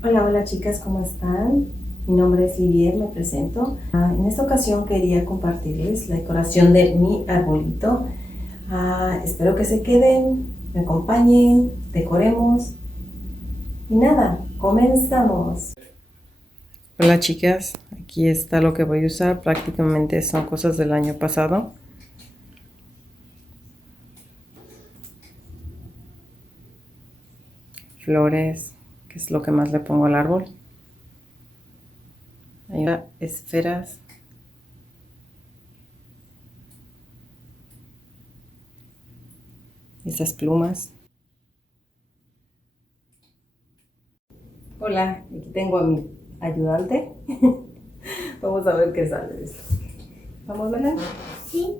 Hola, hola chicas, ¿cómo están? Mi nombre es Livier, me presento. En esta ocasión quería compartirles la decoración de mi arbolito. Espero que se queden, me acompañen, decoremos y nada, comenzamos. Hola chicas, aquí está lo que voy a usar, prácticamente son cosas del año pasado. Flores, que es lo que más le pongo al árbol. Hay esferas. Esas plumas. Hola, aquí tengo a mi ayudante. Vamos a ver qué sale de esto. ¿Vamos, Belén? Sí.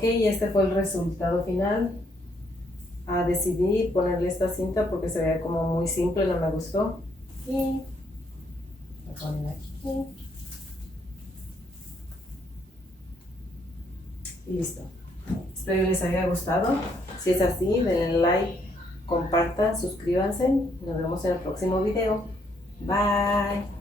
Ok, este fue el resultado final. Decidí ponerle esta cinta porque se veía como muy simple, no me gustó. Y lo ponen aquí. Y listo. Espero que les haya gustado. Si es así, denle like, compartan, suscríbanse. Nos vemos en el próximo video. Bye.